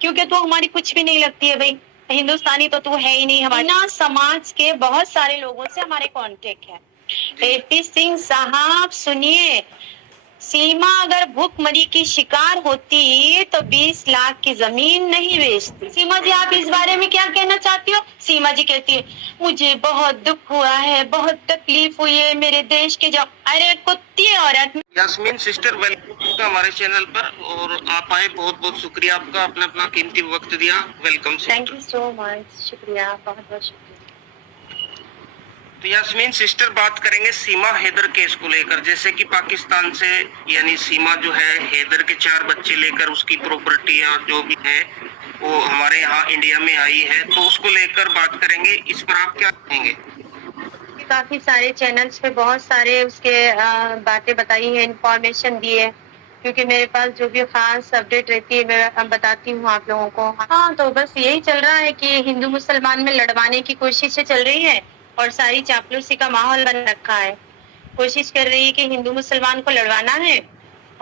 क्योंकि तू हमारी कुछ भी नहीं लगती है भाई, हिंदुस्तानी तो तू है ही नहीं हमारे ना। समाज के बहुत सारे लोगों से हमारे कांटेक्ट है। एपी सिंह साहब सुनिए, सीमा अगर भूखमरी की शिकार होती तो 20 लाख की जमीन नहीं बेचती। सीमा जी, आप इस बारे में क्या कहना चाहती हो? सीमा जी कहती है, मुझे बहुत दुख हुआ है, बहुत तकलीफ हुई है मेरे देश के जो। अरे कुत्ती औरत। यास्मीन सिस्टर, वेलकम हमारे चैनल पर, और आप आए, बहुत बहुत शुक्रिया आपका, अपना अपना कीमती वक्त दिया। Welcome. Thank you so much, शुक्रिया, बहुत बहुत शुक्रिया। तो यास्मीन सिस्टर, बात करेंगे सीमा हैदर केस को लेकर। जैसे कि पाकिस्तान से यानी सीमा जो है हैदर के 4 बच्चे लेकर उसकी प्रॉपर्टी और जो भी है वो हमारे यहाँ इंडिया में आई है, तो उसको लेकर बात करेंगे। इस पर आप क्या कहेंगे? काफी सारे चैनल्स पे बहुत सारे उसके बातें बताई है, इंफॉर्मेशन दी है, क्योंकि मेरे पास जो भी खास अपडेट रहती है मैं बताती हूँ आप लोगों को। हाँ, तो बस यही चल रहा है कि हिंदू मुसलमान में लड़वाने की कोशिशें चल रही है और सारी चापलूसी का माहौल बन रखा है। कोशिश कर रही है कि हिंदू मुसलमान को लड़वाना है।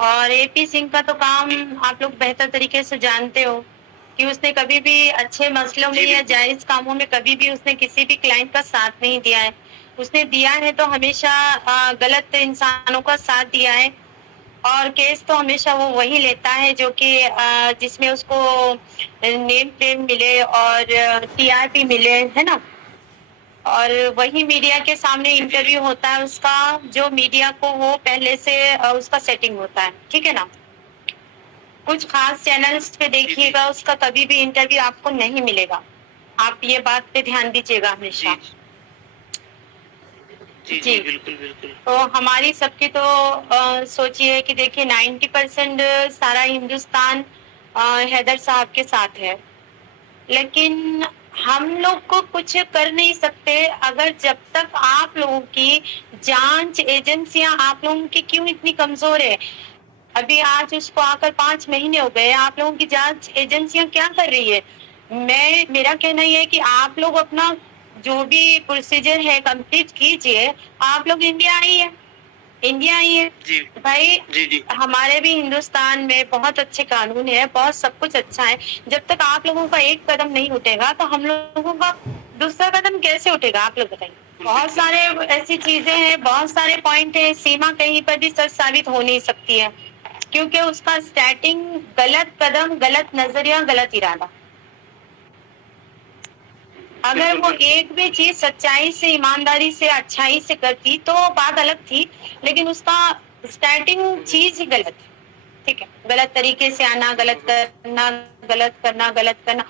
और एपी सिंह का तो काम आप लोग बेहतर तरीके से जानते हो कि उसने कभी भी अच्छे मसलों में या जायज कामों में कभी भी उसने किसी भी क्लाइंट का साथ नहीं दिया है। उसने दिया है तो हमेशा गलत इंसानों का साथ दिया है, और केस तो हमेशा वो वही लेता है जो कि जिसमें उसको नेम प्लेम मिले और टीआरपी मिले, है ना। और वही मीडिया के सामने इंटरव्यू होता है उसका, जो मीडिया को वो पहले से उसका सेटिंग होता है, ठीक है ना। कुछ खास चैनल्स पे देखिएगा, उसका कभी भी इंटरव्यू आपको नहीं मिलेगा। आप ये बात पे ध्यान दीजिएगा हमेशा। जी बिल्कुल बिल्कुल। तो हमारी सबकी तो सोचिए कि देखिए 90% सारा हिंदुस्तान हैदर साहब के साथ है, लेकिन हम लोग को कुछ कर नहीं सकते अगर जब तक आप लोगों की जांच एजेंसियां आप लोगों की क्यों इतनी कमजोर है। अभी आज उसको आकर 5 महीने हो गए, आप लोगों की जांच एजेंसियां क्या कर रही है? मेरा कहना यह है कि आप लोग अपना जो भी प्रोसीजर है कंप्लीट कीजिए। आप लोग इंडिया आइए, इंडिया आइए भाई। जी। हमारे भी हिंदुस्तान में बहुत अच्छे कानून है, बहुत सब कुछ अच्छा है। जब तक आप लोगों का एक कदम नहीं उठेगा तो हम लोगों का दूसरा कदम कैसे उठेगा, आप लोग बताइए। बहुत सारे ऐसी चीजें हैं, बहुत सारे पॉइंट है। सीमा कहीं पर भी सच साबित हो नहीं सकती है, क्योंकि उसका स्टार्टिंग गलत कदम, गलत नजरिया, गलत इरादा। अगर वो एक भी चीज सच्चाई से, ईमानदारी से, अच्छाई से करती तो बात अलग थी, लेकिन उसका स्टार्टिंग चीज ही गलत है, ठीक है। गलत तरीके से आना, गलत करना, गलत करना, गलत करना।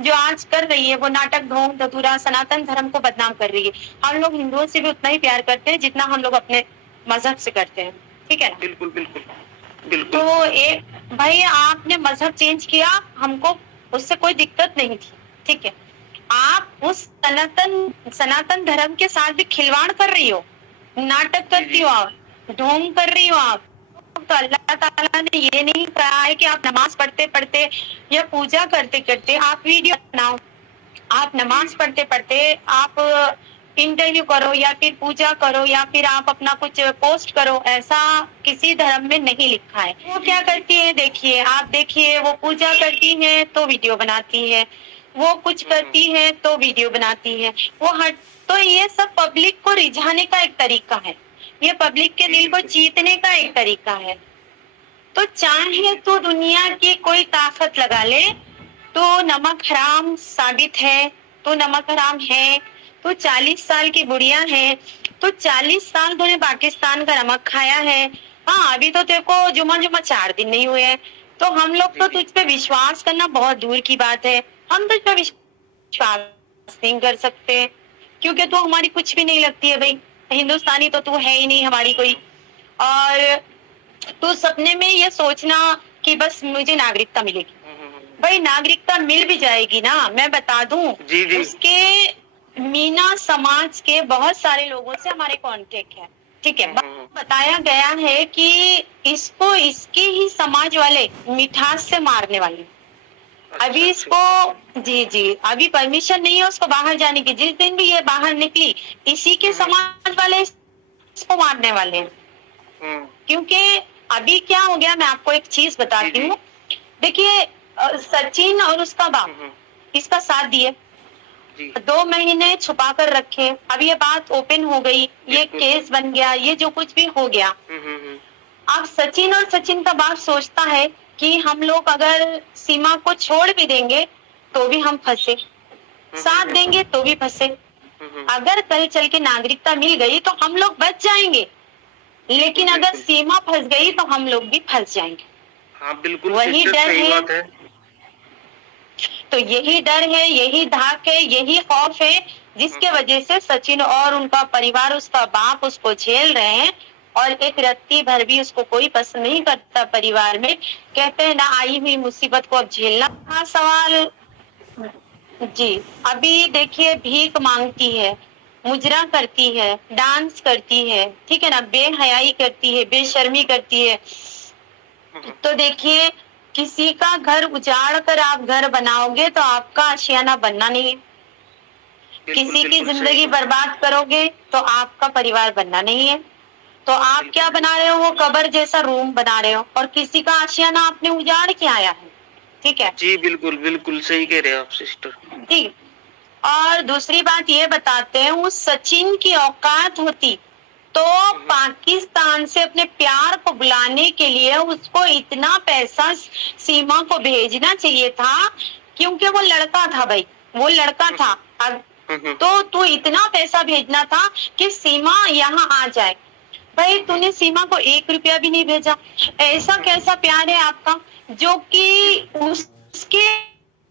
जो आज कर रही है वो नाटक, ढोंग, धतूरा, सनातन धर्म को बदनाम कर रही है। हम लोग हिंदुओं से भी उतना ही प्यार करते हैं जितना हम लोग अपने मजहब से करते हैं, ठीक है ना। बिल्कुल बिल्कुल बिल्कुल। तो एक भाई आपने मजहब चेंज किया, हमको उससे कोई दिक्कत नहीं थी, ठीक है। आप उस सनातन धर्म के साथ भी खिलवाड़ कर रही हो, नाटक करती हो आप, ढोंग कर रही हो आप। तो अल्लाह ताला ने ये नहीं कहा है कि आप नमाज पढ़ते पढ़ते या पूजा करते करते आप वीडियो बनाओ। आप नमाज पढ़ते पढ़ते आप इंटरव्यू करो या फिर पूजा करो या फिर आप अपना कुछ पोस्ट करो, ऐसा किसी धर्म में नहीं लिखा है। वो क्या करती है देखिए, आप देखिए, वो पूजा करती है तो वीडियो बनाती है, वो कुछ करती है तो वीडियो बनाती है, वो हट। तो ये सब पब्लिक को रिझाने का एक तरीका है, ये पब्लिक के दिल को जीतने का एक तरीका है। तो चाहे तो दुनिया की कोई ताकत लगा ले, तो नमक हराम साबित है, तो नमक हराम है। तो 40 साल की बुढ़िया है, तो 40 साल तूने पाकिस्तान का नमक खाया है। हाँ, अभी तो तेरे को जुमा 4 दिन नहीं हुए हैं, तो हम लोग तो तुझ पे विश्वास करना बहुत दूर की बात है। हम तुझ पे विश्वास नहीं कर सकते, क्योंकि तू हमारी कुछ भी नहीं लगती है भाई, हिंदुस्तानी तो तू है ही नहीं हमारी कोई। और तू सपने में ये सोचना कि बस मुझे नागरिकता मिलेगी, भाई नागरिकता मिल भी जाएगी ना, मैं बता दूं। उसके मीना समाज के बहुत सारे लोगों से हमारे कांटेक्ट है, ठीक है। बताया गया है कि इसको इसके ही समाज वाले मिठास से मारने वाले। अभी इसको जी अभी परमिशन नहीं है उसको बाहर जाने की। जिस दिन भी ये बाहर निकली, इसी के समाज वाले इसको मारने वाले हैं। क्योंकि अभी क्या हो गया, मैं आपको एक चीज बताती हूँ। देखिए, सचिन और उसका बाप इसका साथ दिए, जी 2 महीने छुपा कर रखे, अब ये बात ओपन हो गई, ये बिल्कुल। केस बन गया, ये जो कुछ भी हो गया। हम्म। अब सचिन और सचिन का बाप सोचता है कि हम लोग अगर सीमा को छोड़ भी देंगे तो भी हम फंसे, साथ देंगे तो भी फंसे। अगर कल चल के नागरिकता मिल गई तो हम लोग बच जाएंगे, लेकिन अगर बिल्कुल। सीमा फंस गई तो हम लोग भी फंस जाएंगे। हाँ बिल्कुल वही सिस्टर, डर सही है। बात है। तो यही डर है, यही धाक है, यही खौफ है, जिसके वजह से सचिन और उनका परिवार, उसका बाप उसको झेल रहे हैं। और एक रत्ती भर भी उसको कोई पसंद नहीं करता परिवार में। कहते हैं ना, आई हुई मुसीबत को अब झेलना। हाँ, सवाल जी। अभी देखिए, भीख मांगती है, मुजरा करती है, डांस करती है, ठीक है ना, बेहयाई करती है, बेशर्मी करती है। तो देखिए, किसी का घर उजाड़ कर आप घर बनाओगे तो आपका आशियाना बनना नहीं है। किसी की जिंदगी बर्बाद करोगे तो आपका परिवार बनना नहीं है। तो आप क्या बना रहे हो? वो कब्र जैसा रूम बना रहे हो, और किसी का आशियाना आपने उजाड़ के आया है। ठीक है जी बिल्कुल बिल्कुल सही कह रहे हैं आप सिस्टर। जी। और दूसरी बात ये बताते हैं, उस सचिन की औकात होती तो पाकिस्तान से अपने प्यार को बुलाने के लिए उसको इतना पैसा सीमा को भेजना चाहिए था, क्योंकि वो लड़का था भाई, वो लड़का था। तो तू इतना पैसा भेजना था कि सीमा यहाँ आ जाए। भाई, तूने सीमा को 1 रुपया भी नहीं भेजा। ऐसा कैसा प्यार है आपका जो कि उसके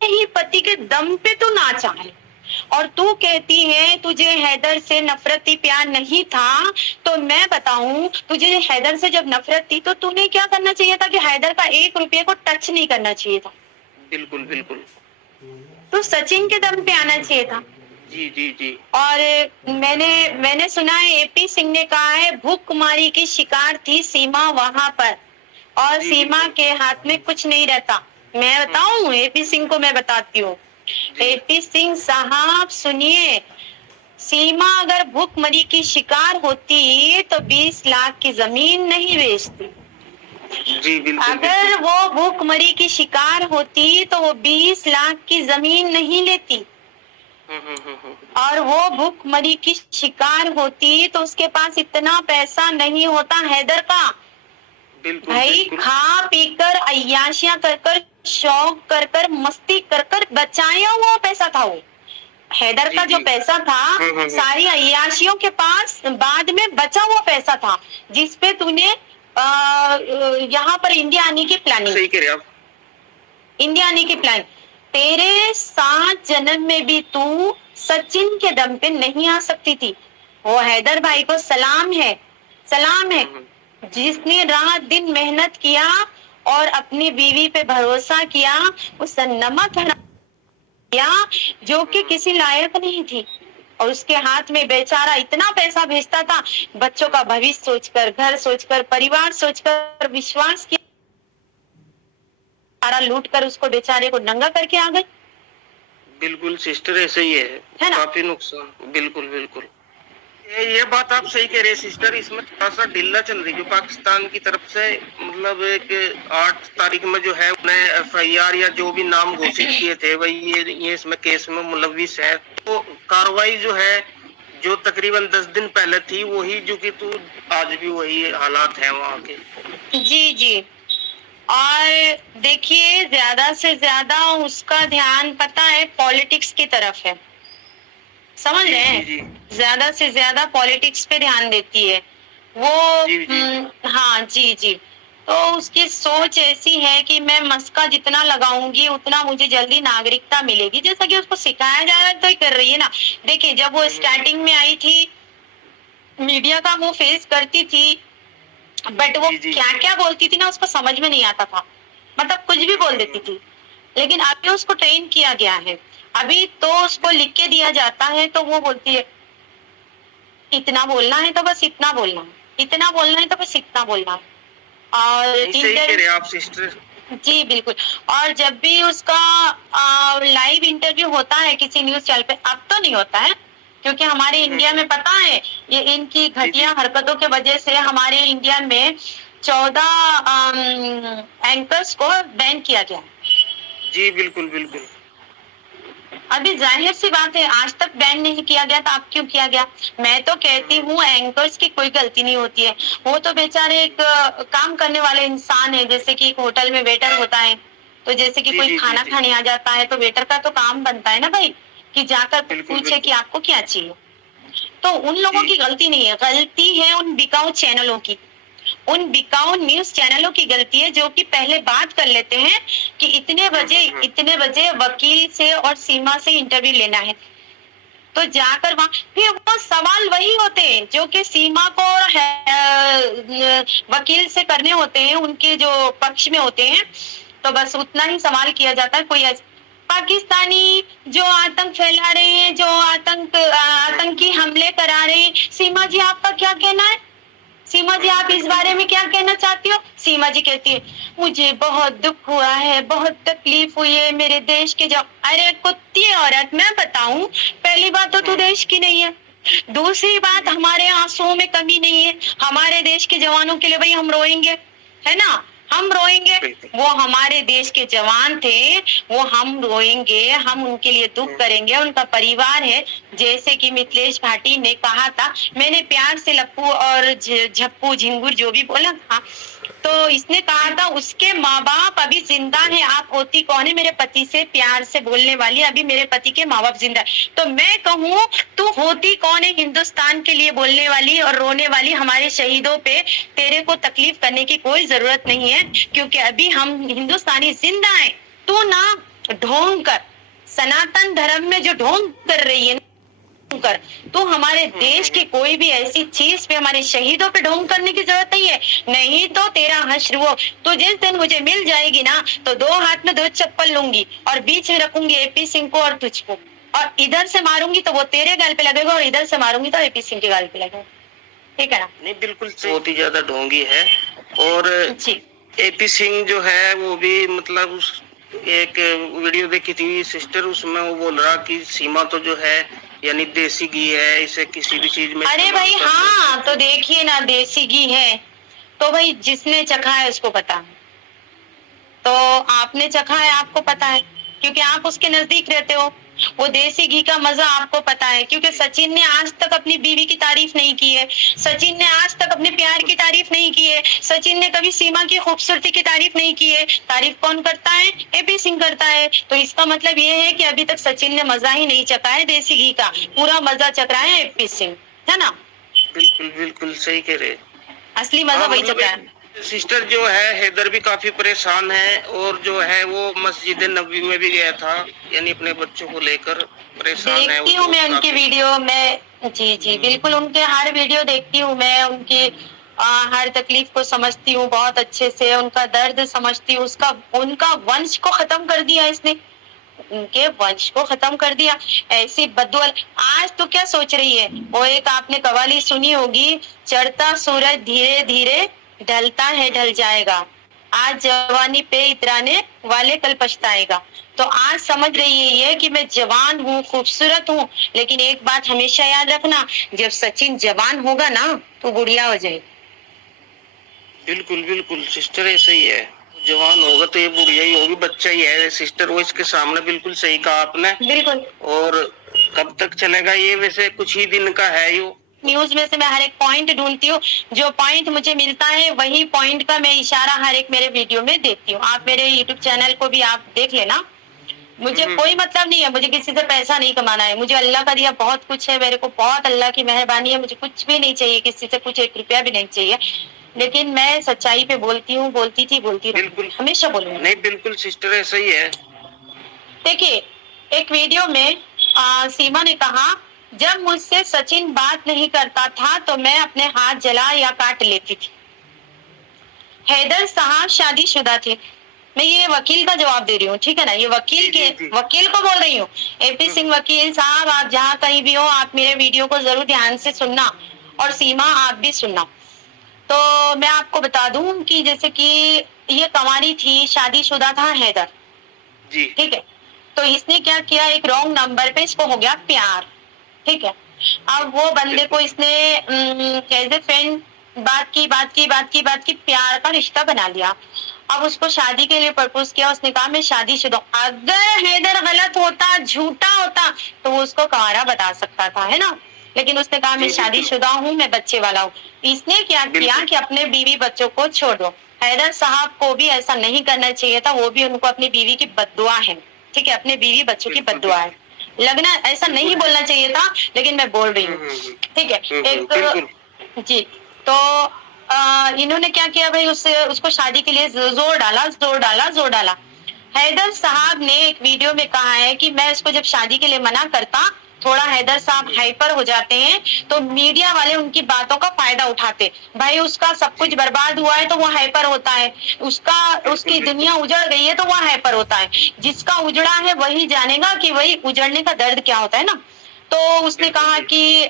ही पति के दम पे तू ना चाहे? और तू कहती है तुझे हैदर से नफरती प्यार नहीं था। तो मैं बताऊं, तुझे हैदर से जब नफरत थी तो तूने क्या करना चाहिए था कि हैदर का 1 रुपये को टच नहीं करना चाहिए था। बिल्कुल बिल्कुल। तो सचिन के दम पे आना चाहिए था। जी जी जी। और मैंने सुना है, एपी सिंह ने कहा है, भूखमरी की शिकार थी सीमा वहां पर, और सीमा के हाथ में कुछ नहीं रहता। मैं बताऊं, एपी सिंह को मैं बताती हूँ। एपी सिंह साहब सुनिए, सीमा अगर भूखमरी की शिकार होती तो 20 लाख की जमीन नहीं बेचती। जी बिल्कुल। अगर वो भूखमरी की शिकार होती तो वो 20 लाख की जमीन नहीं लेती। और वो भूखमरी की शिकार होती तो उसके पास इतना पैसा नहीं होता हैदर का। बिल्कुल भाई, बिल्कुल। खा पीकर अय्याशियां कर कर, शौक कर कर, मस्ती कर कर बचाया हुआ पैसा था वो। हैदर का जो पैसा था, सारी अय्याशियों के पास बाद में बचा हुआ पैसा था, जिसपे तूने यहाँ पर इंडिया आने की प्लानिंग। सही कह रहे आप। इंडिया आने की प्लान। तेरे 7 जन्म में भी तू सचिन के दम पे नहीं आ सकती थी। वो हैदर भाई को सलाम है, सलाम है, जिसने रात दिन मेहनत किया और अपनी बीवी पे भरोसा किया, उस नमक किया जो कि किसी लायक नहीं थी। और उसके हाथ में बेचारा इतना पैसा भेजता था, बच्चों का भविष्य सोचकर, घर सोचकर, परिवार सोचकर, विश्वास किया, सारा लूट कर उसको बेचारे को नंगा करके आ गए। बिल्कुल सिस्टर, ऐसे ही है ना? काफी नुकसान। बिल्कुल बिल्कुल। ये बात आप सही कह रहे हैं सिस्टर। इसमें थोड़ा सा ढिल्ला चल रही है पाकिस्तान की तरफ से। मतलब एक 8 तारीख में जो है उन्हें FIR या जो भी नाम घोषित किए थे वही ये इसमें केस में मुलविस है। तो कार्रवाई जो है, जो तकरीबन 10 दिन पहले थी, वही जो कि तो आज भी वही हालात है वहाँ के। जी जी। और देखिए, ज्यादा से ज्यादा उसका ध्यान पता है पॉलिटिक्स की तरफ है, समझ रहे हैं? ज्यादा से ज्यादा पॉलिटिक्स पे ध्यान देती है वो। हाँ जी जी। तो उसकी सोच ऐसी है कि मैं मस्का जितना लगाऊंगी उतना मुझे जल्दी नागरिकता मिलेगी, जैसा कि उसको सिखाया जा रहा है तो ही कर रही है ना। देखिए, जब वो स्टार्टिंग में आई थी, मीडिया का वो फेस करती थी, बट वो क्या क्या बोलती थी ना, उसको समझ में नहीं आता था, मतलब कुछ भी बोल देती थी। लेकिन अभी उसको ट्रेन किया गया है, अभी तो उसको लिख के दिया जाता है तो वो बोलती है, इतना बोलना है तो बस इतना बोलना है, इतना बोलना है तो बस इतना बोलना है। और आप सिस्टर। जी बिल्कुल। और जब भी उसका लाइव इंटरव्यू होता है किसी न्यूज चैनल पे, अब तो नहीं होता है क्योंकि हमारे इंडिया में पता है, ये इनकी घटिया हरकतों के वजह से हमारे इंडिया में 14 एंकर्स को बैन किया गया है। जी बिल्कुल बिल्कुल। अभी जाहिर सी बात है, आज तक बैन नहीं किया गया तो अब क्यों किया गया? मैं तो कहती हूँ एंकर्स की कोई गलती नहीं होती है, वो तो बेचारे एक काम करने वाले इंसान है, जैसे कि एक होटल में वेटर होता है, तो जैसे कि जी कोई जी जी खाना जी। खाने आ जाता है तो वेटर का तो काम बनता है ना भाई, कि जाकर बिल्कुल पूछे कि बिल्कुल। आपको क्या चाहिए। तो उन लोगों जी। की गलती नहीं है, गलती है उन बिकाऊ चैनलों की, उन बिकाऊ न्यूज चैनलों की गलती है, जो कि पहले बात कर लेते हैं कि इतने बजे वकील से और सीमा से इंटरव्यू लेना है, तो जाकर वहां फिर वो सवाल वही होते हैं जो कि सीमा को और वकील से करने होते हैं, उनके जो पक्ष में होते हैं, तो बस उतना ही सवाल किया जाता है। कोई पाकिस्तानी जो आतंक फैला रहे हैं, जो आतंकी हमले करा रहे हैं, सीमा जी आपका क्या कहना है? सीमा जी आप इस बारे में क्या कहना चाहती हो? सीमा जी कहती है मुझे बहुत दुख हुआ है, बहुत तकलीफ हुई है मेरे देश के जो। अरे कुत्ती औरत, मैं बताऊं, पहली बात तो तू देश की नहीं है, दूसरी बात हमारे आंसुओं में कमी नहीं है, हमारे देश के जवानों के लिए भाई हम रोएंगे, है ना, हम रोएंगे, वो हमारे देश के जवान थे, वो हम रोएंगे, हम उनके लिए दुख करेंगे, उनका परिवार है, जैसे कि मिथिलेश भाटी ने कहा था, मैंने प्यार से लप्पू और झप्पू झिंगुर जो भी बोला था, तो इसने कहा था उसके माँ बाप अभी जिंदा हैं, आप होती कौन है मेरे पति से प्यार से बोलने वाली, अभी मेरे पति के माँ बाप जिंदा है, तो मैं कहूँ तू होती कौन है हिंदुस्तान के लिए बोलने वाली और रोने वाली? हमारे शहीदों पे तेरे को तकलीफ करने की कोई जरूरत नहीं है, क्योंकि अभी हम हिंदुस्तानी जिंदा है। तू ना ढोंग कर, सनातन धर्म में जो ढोंग कर रही है कर, तो हमारे देश की कोई भी ऐसी चीज पे, हमारे शहीदों पे ढोंग करने की जरूरत नहीं है, नहीं तो तेरा हश्र वो, तो जिस दिन मुझे मिल जाएगी ना, तो दो हाथ में दो चप्पल लूंगी और बीच में रखूंगी एपी सिंह को और तुझको, और इधर से मारूंगी तो वो तेरे गाल पे लगेगा और इधर से मारूंगी तो एपी सिंह के गाल पे लगेगा, ठीक है ना? नहीं बिल्कुल बहुत ही ज्यादा ढोंगी है। और जी एपी सिंह जो है वो भी मतलब उस एक वीडियो देखी थी सिस्टर, उसमें वो बोल रहा कि सीमा तो जो है यानी देसी घी है, इसे किसी भी चीज में अरे भाई हाँ, तो देखिए ना, देसी घी है तो भाई जिसने चखा है उसको पता है, तो आपने चखा है आपको पता है, क्योंकि आप उसके नजदीक रहते हो, वो देसी घी का मजा आपको पता है, क्योंकि सचिन ने आज तक अपनी बीवी की तारीफ नहीं की है, सचिन ने आज तक अपने प्यार की तारीफ नहीं की है, सचिन ने कभी सीमा की खूबसूरती की तारीफ नहीं की है, तारीफ कौन करता है? एपी सिंह करता है, तो इसका मतलब ये है कि अभी तक सचिन ने मजा ही नहीं चखा है देसी घी का, पूरा मजा चख रहा है एपी सिंह, है ना? बिल्कुल बिल्कुल सही कह रहे, असली मजा वही चख रहा है। सिस्टर जो है हैदर भी काफी परेशान है, और जो है वो मस्जिद नबी में भी गया था, यानी अपने बच्चों को लेकर परेशान है। देखती हूँ मैं उनकी वीडियो में, जी जी बिल्कुल, उनके हर वीडियो देखती हूँ मैं, उनकी हर तकलीफ को समझती हूँ बहुत अच्छे से, उनका दर्द समझती हूँ, उसका उनका वंश को खत्म कर दिया इसने, उनके वंश को खत्म कर दिया, ऐसी बदुअल। आज तो क्या सोच रही है वो, एक आपने कवाली सुनी होगी, चढ़ता सूरज धीरे धीरे ढलता है ढल जाएगा, आज जवानी पे इतराने वाले कल पछताएगा, तो आज समझ रही है ये कि मैं जवान हूँ, खूबसूरत हूँ, लेकिन एक बात हमेशा याद रखना, जब सचिन जवान होगा ना तो बुढ़िया हो जाएगी। बिल्कुल बिल्कुल सिस्टर ऐसा ही है, जवान होगा तो ये बुढ़िया ही होगी, बच्चा ही है सिस्टर, वो इसके सामने बिल्कुल सही कहा आपने। बिल्कुल, और कब तक चलेगा ये, वैसे कुछ ही दिन का है ये। न्यूज में से मैं हर एक पॉइंट ढूंढती हूँ, जो पॉइंट मुझे मिलता है वही पॉइंट का मैं इशारा हर एक मेरे वीडियो में देती हूँ। आप मेरे यूट्यूब चैनल को भी आप देख लेना, मुझे कोई मतलब नहीं है, मुझे किसी से पैसा नहीं कमाना है, मुझे अल्लाह का दिया बहुत कुछ है, मेरे को बहुत अल्लाह की मेहरबानी है, मुझे कुछ भी नहीं चाहिए, किसी से कुछ एक रुपया भी नहीं चाहिए, लेकिन मैं सच्चाई पे बोलती हूँ, बोलती थी, बोलती रहूंगी, हमेशा बोलूंगी। नहीं बिल्कुल सिस्टर ऐसा ही है। देखिए एक वीडियो में सीमा ने कहा, जब मुझसे सचिन बात नहीं करता था तो मैं अपने हाथ जला या काट लेती थी। हैदर साहब शादीशुदा थे, मैं ये वकील का जवाब दे रही हूँ, ठीक है ना, ये वकील को बोल रही हूँ। एपी सिंह वकील साहब, आप जहाँ कहीं भी हो, आप मेरे वीडियो को जरूर ध्यान से सुनना, और सीमा आप भी सुनना। तो मैं आपको बता दूं कि जैसे कि ये कंवारी थी, शादीशुदा था हैदर, ठीक है, तो इसने क्या किया, एक रॉन्ग नंबर पे इसको हो गया प्यार, ठीक है, अब वो बंदे को इसने एज ए फ्रेंड बात की, प्यार का रिश्ता बना लिया, अब उसको शादी के लिए प्रपोज किया, उसने कहा मैं शादीशुदा हूं। अगर हैदर गलत होता, झूठा होता, तो वो उसको कुंवारा बता सकता था, है ना। लेकिन उसने कहा मैं जी बिल्कुल शादीशुदा हूँ, मैं बच्चे वाला हूँ। इसने क्या किया बिल्कुल कि अपने बीवी बच्चों को छोड़ दो। हैदर साहब को भी ऐसा नहीं करना चाहिए था, वो भी उनको अपनी बीवी की बद्दुआ है, ठीक है, अपने बीवी बच्चों की बिल्कुल बद्दुआ है। लगना ऐसा नहीं बिल्कुल बोलना चाहिए था, लेकिन मैं बोल रही हूँ, ठीक है। बिल्कुल एक जी, तो इन्होंने क्या किया भाई, उससे उसको शादी के लिए जोर डाला, जोर डाला, जोर डाला। हैदर साहब ने एक वीडियो में कहा है कि मैं इसको जब शादी के लिए मना करता, थोड़ा हैदर साहब हाइपर हो जाते हैं, तो मीडिया वाले उनकी बातों का फायदा उठाते। भाई उसका सब कुछ बर्बाद हुआ है तो वो हाइपर होता है, उसका उसकी दुनिया उजड़ गई है तो वो हाइपर होता है। जिसका उजड़ा है वही जानेगा कि वही उजड़ने का दर्द क्या होता है ना। तो उसने कहा कि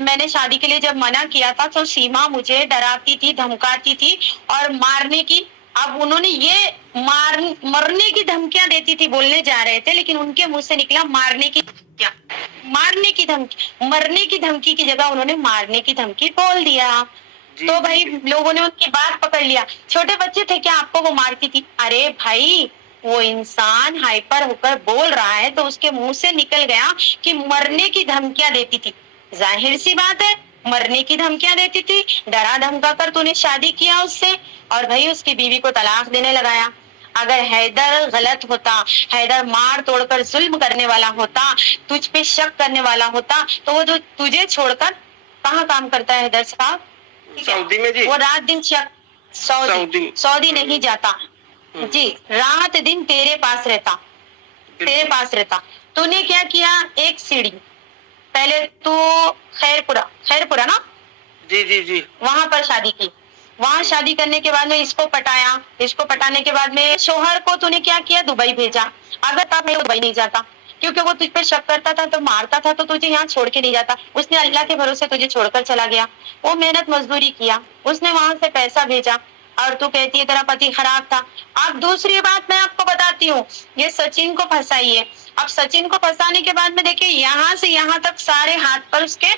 मैंने शादी के लिए जब मना किया था तो सीमा मुझे डराती थी, धमकाती थी और मारने की, अब उन्होंने ये मरने की धमकियां देती थी, बोलने जा रहे थे लेकिन उनके मुंह से निकला मारने की धमकियां, मारने की धमकी, मरने की धमकी की जगह उन्होंने मारने की धमकी बोल दिया। तो भाई लोगों ने उनकी बात पकड़ लिया। छोटे बच्चे थे क्या आपको वो मारती थी? अरे भाई वो इंसान हाइपर होकर बोल रहा है तो उसके मुंह से निकल गया कि मरने की धमकियां देती थी। जाहिर सी बात है, मरने की धमकियां देती थी, डरा धमका कर तूने शादी किया उससे और भाई उसकी बीवी को तलाक देने लगाया। अगर हैदर गलत होता, हैदर मार तोड़कर जुल्म करने वाला होता, तुझ पे शक करने वाला होता, तो वो तुझे छोड़कर कहाँ काम करता है हैदर साहब? सऊदी में जी, वो रात दिन सऊदी नहीं जाता जी, रात दिन तेरे पास रहता, तेरे पास रहता। तूने क्या किया? एक सीढ़ी पहले तू खैरपुरा ना जी जी जी, वहां पर शादी की। वहां शादी करने के बाद में इसको पटाया, इसको पटाने के बाद में शोहर को तूने क्या किया? दुबई भेजा। अगर तब मैं दुबई नहीं जाता, क्योंकि वो तुझ पे शक करता था तो मारता था, तो तुझे यहाँ छोड़ के नहीं जाता। उसने अल्लाह के भरोसे तुझे छोड़कर चला गया। वो मेहनत मजदूरी किया, उसने वहां से पैसा भेजा और तू कहती है तेरा पति खराब था। अब दूसरी बात मैं आपको बताती हूँ, ये सचिन को फंसाई है। अब सचिन को फंसाने के बाद में देखिए यहाँ से यहाँ तक सारे हाथ पर उसके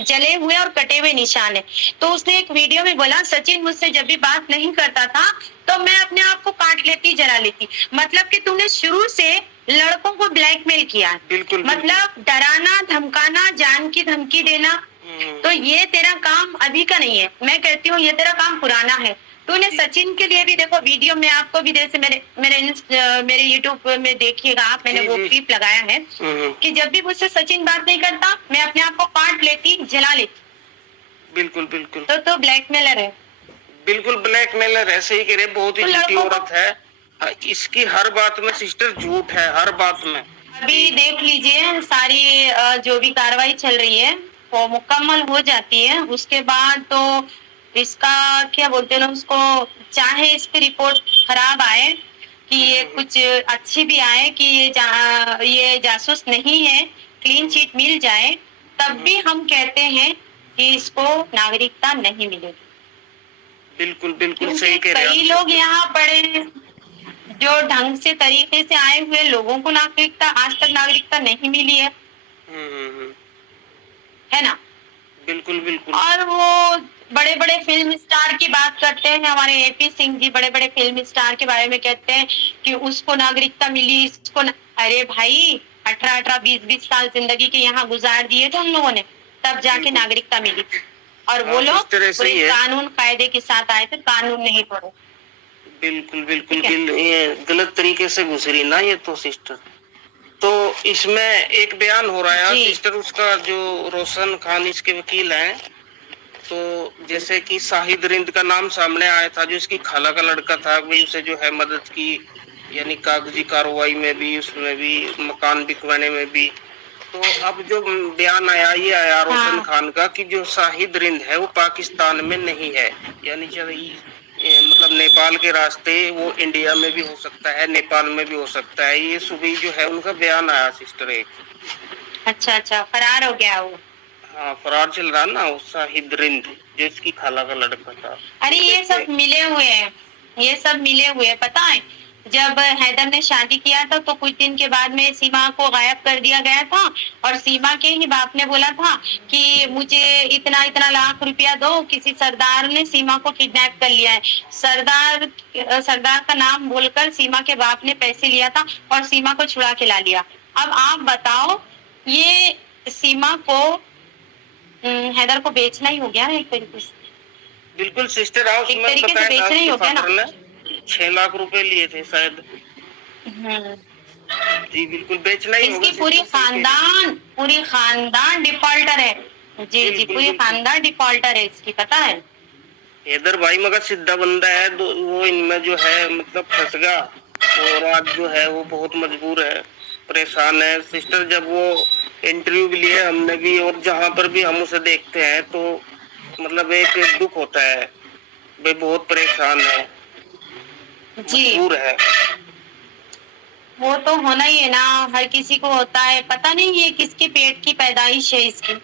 जले हुए और कटे हुए निशान है। तो उसने एक वीडियो में बोला सचिन मुझसे जब भी बात नहीं करता था तो मैं अपने आप को काट लेती, जला लेती। मतलब कि तूने शुरू से लड़कों को ब्लैकमेल किया, बिल्कुल मतलब डराना, धमकाना, जान की धमकी देना। तो ये तेरा काम अभी का नहीं है, मैं कहती हूँ ये तेरा काम पुराना है। तूने सचिन के लिए भी देखो वीडियो में, आपको भी जैसे मेरे यूट्यूब में देखिएगा आप, मैंने वो क्लिप लगाया है कि जब भी मुझसे सचिन बात नहीं करता मैं अपने आप को काट लेती, जला लेती। बिल्कुल बिल्कुल, तो ब्लैकमेलर है, बिल्कुल ब्लैकमेलर है, सही कह रहे, बहुत ही झूठी औरत है। इसकी हर बात में सिस्टर झूठ है, हर बात में। अभी देख लीजिए सारी जो भी कार्रवाई चल रही है वो मुकम्मल हो जाती है, उसके बाद तो इसका क्या बोलते हैं उसको, चाहे इस पे रिपोर्ट खराब आए कि ये कुछ अच्छी भी आए कि ये जासूस नहीं है, क्लीन चिट मिल जाए, तब भी हम कहते हैं कि इसको नागरिकता नहीं मिलेगी। बिल्कुल बिल्कुल सही कह रहे हैं। कई लोग यहाँ पड़े हैं जो ढंग से तरीके से आए हुए लोगों को नागरिकता, आज तक नागरिकता नहीं मिली है, है ना। बिल्कुल बिल्कुल। और वो बड़े बड़े फिल्म स्टार की बात करते हैं, हमारे एपी सिंह जी बड़े बड़े फिल्म स्टार के बारे में कहते हैं कि उसको नागरिकता मिली, इसको अरे भाई 18-18, 20-20 साल जिंदगी के यहाँ गुजार दिए थे हम लोगों ने, तब जाके नागरिकता मिली थी। और वो लोग पूरे कानून कायदे के साथ आए थे, कानून नहीं तोड़े। बिल्कुल बिल्कुल, ये गलत तरीके से गुजरी ना ये तो सिस्टर। तो इसमें एक बयान हो रहा है सिस्टर, उसका जो रोशन खान इसके वकील हैं, तो जैसे कि शाहिद रिंद का नाम सामने आया था, जो इसकी खाला का लड़का था, वही उसे जो है मदद की, यानी कागजी कार्रवाई में भी, उसमें भी, मकान बिकवाने में भी। तो अब जो बयान आया, ये आया रोशन खान का कि जो शाहिद रिंद है वो पाकिस्तान में नहीं है, यानी मतलब नेपाल के रास्ते वो इंडिया में भी हो सकता है, नेपाल में भी हो सकता है। ये सुबह जो है उनका बयान आया सिस्टर एक। अच्छा, फरार हो गया वो? हाँ, फरार चल रहा ना वो शाहिद रिंद, जो इसकी खाला का लड़का था। अरे ये सब मिले हुए हैं, ये सब मिले हुए हैं, पता है जब हैदर ने शादी किया था तो कुछ दिन के बाद में सीमा को गायब कर दिया गया था और सीमा के ही बाप ने बोला था कि मुझे इतना इतना लाख रुपया दो, किसी सरदार ने सीमा को किडनैप कर लिया है। सरदार का नाम बोलकर सीमा के बाप ने पैसे लिया था और सीमा को छुड़ा के ला लिया। अब आप बताओ, ये सीमा को हैदर को बेचना ही हो गया ना एक तरीके से। बिल्कुल सिस्टर हाउस एक में तरीके से बताया था बेचना ही हो उसके गया ना। फादर ने 6 लाख रुपए लिए थे शायद। जी बिल्कुल बेचना ही होगा इसकी पूरी खानदान डिफॉल्टर है। जी जी, पूरी खानदान डिफॉल्टर है इसकी, पता है। हैदर भाई मगर सीधा बंदा है, वो इनमें जो है मतलब फंस गया और आज जो है वो बहुत मजबूर है, परेशान है। सिस्टर जब वो इंटरव्यू भी लिए हमने भी, और जहाँ पर भी हम उसे देखते हैं तो मतलब एक दुख होता है, वे बहुत परेशान है, जी, मजबूर है। वो तो होना ही है ना, हर किसी को होता है। पता नहीं ये किसके पेट की पैदाइश है इसकी।